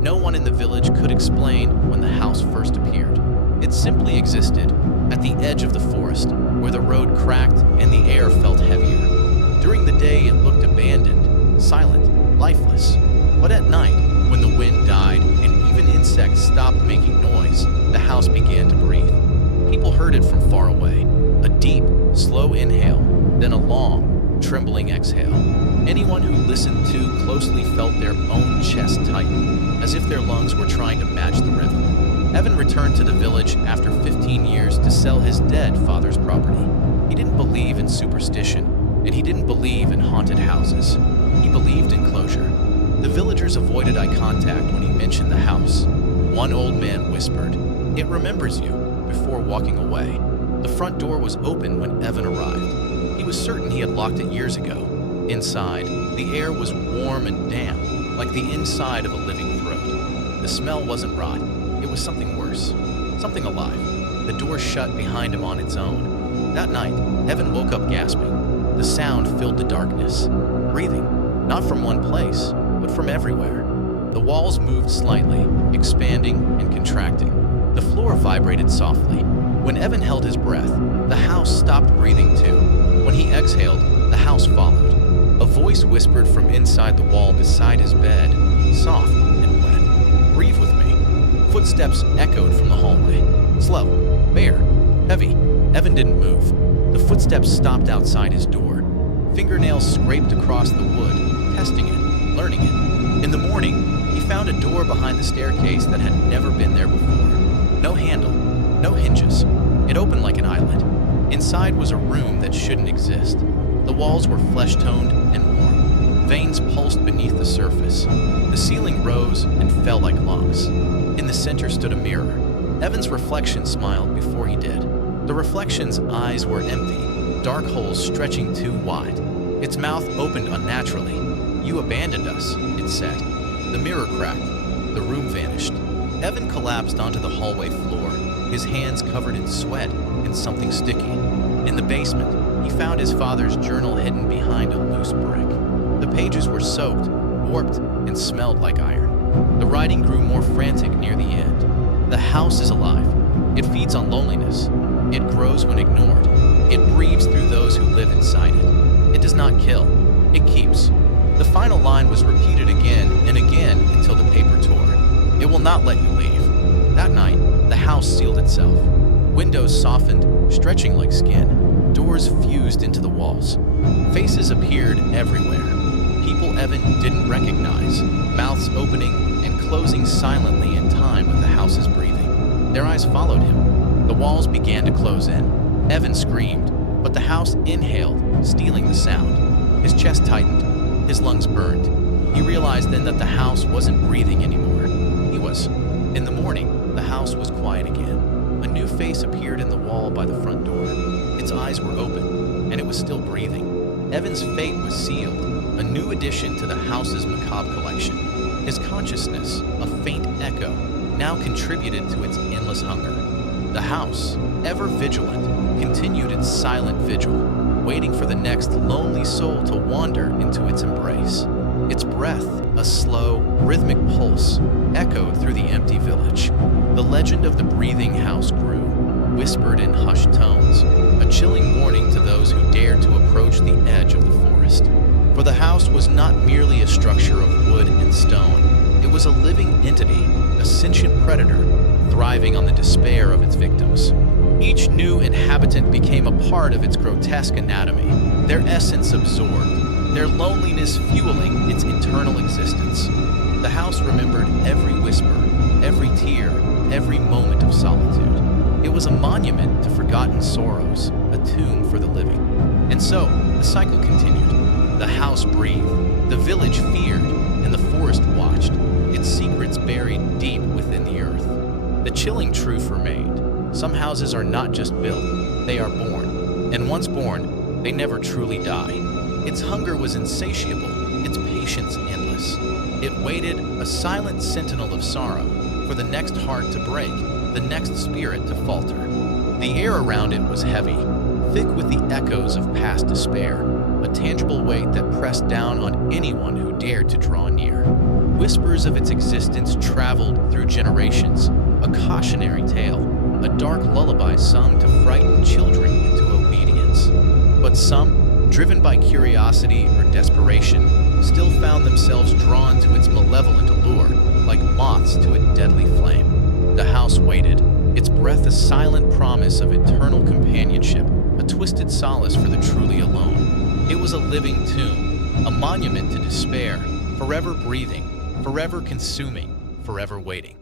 No one in the village could explain when the house first appeared. It simply existed at the edge of the forest, where the road cracked and the air felt heavier. During the day, it looked abandoned, silent, lifeless. But at night, when the wind died and even insects stopped making noise, the house began to breathe. People heard it from far away. A deep, slow inhale, then a long, trembling exhale. Anyone who listened too closely felt their own chest tighten, as if their lungs were trying to match the rhythm. Evan returned to the village after 15 years to sell his dead father's property. He didn't believe in superstition, and he didn't believe in haunted houses. He believed in closure. The villagers avoided eye contact when he mentioned the house. One old man whispered, "It remembers you," before walking away. The front door was open when Evan arrived. He was certain he had locked it years ago. Inside, the air was warm and damp, like the inside of a living throat. The smell wasn't rot. It was something worse, something alive. The door shut behind him on its own. That night, Evan woke up gasping. The sound filled the darkness. Breathing, not from one place, but from everywhere. The walls moved slightly, expanding and contracting. The floor vibrated softly. When Evan held his breath, the house stopped breathing too. When he exhaled, the house followed. A voice whispered from inside the wall beside his bed, soft and wet. "Breathe with me." Footsteps echoed from the hallway. Slow, bare, heavy. Evan didn't move. The footsteps stopped outside his door. Fingernails scraped across the wood, testing it, learning it. In the morning, he found a door behind the staircase that had never been there before. No handle, no hinges. It opened like an islet. Inside was a room that shouldn't exist. The walls were flesh-toned and warm. Veins pulsed beneath the surface. The ceiling rose and fell like lungs. In the center stood a mirror. Evan's reflection smiled before he did. The reflection's eyes were empty, dark holes stretching too wide. Its mouth opened unnaturally. "You abandoned us," it said. The mirror cracked. The room vanished. Evan collapsed onto the hallway floor, his hands covered in sweat and something sticky. In the basement, he found his father's journal hidden behind a loose brick. The pages were soaked, warped, and smelled like iron. The writing grew more frantic near the end. "The house is alive. It feeds on loneliness. It grows when ignored. It breathes through those who live inside it. It does not kill. It keeps." The final line was repeated again and again until the paper tore. "It will not let you leave." That night, the house sealed itself. Windows softened, stretching like skin. Doors fused into the walls. Faces appeared everywhere. People Evan didn't recognize, mouths opening and closing silently in time with the house's breathing. Their eyes followed him. The walls began to close in. Evan screamed, but the house inhaled, stealing the sound. His chest tightened. His lungs burned. He realized then that the house wasn't breathing anymore. He was. In the morning, the house was quiet again. A new face appeared in the wall by the front door. Its eyes were open, and it was still breathing. Evan's fate was sealed, a new addition to the house's macabre collection. His consciousness, a faint echo, now contributed to its endless hunger. The house, ever vigilant, continued its silent vigil, waiting for the next lonely soul to wander into its embrace. Its breath, a slow, rhythmic pulse, echoed through the empty village. The legend of the breathing house grew, whispered in hushed tones, a chilling warning to those who dared to approach the edge of the forest. For the house was not merely a structure of wood and stone. It was a living entity, a sentient predator, thriving on the despair of its victims. Each new inhabitant became a part of its grotesque anatomy, their essence absorbed, their loneliness fueling its eternal existence. The house remembered every whisper, every tear, every moment of solitude. It was a monument to forgotten sorrows, a tomb for the living. And so, the cycle continued. The house breathed, the village feared, and the forest watched, its secrets buried deep within the earth. The chilling truth remained. Some houses are not just built, they are born. And once born, they never truly die. Its hunger was insatiable, its patience endless. It waited, a silent sentinel of sorrow, for the next heart to break, the next spirit to falter. The air around it was heavy, thick with the echoes of past despair, a tangible weight that pressed down on anyone who dared to draw near. Whispers of its existence traveled through generations, a cautionary tale, a dark lullaby sung to frighten children into obedience. But some, driven by curiosity or desperation, still found themselves drawn to its malevolent allure, like moths to a deadly flame. The house waited, its breath a silent promise of eternal companionship, a twisted solace for the truly alone. It was a living tomb, a monument to despair, forever breathing, forever consuming, forever waiting.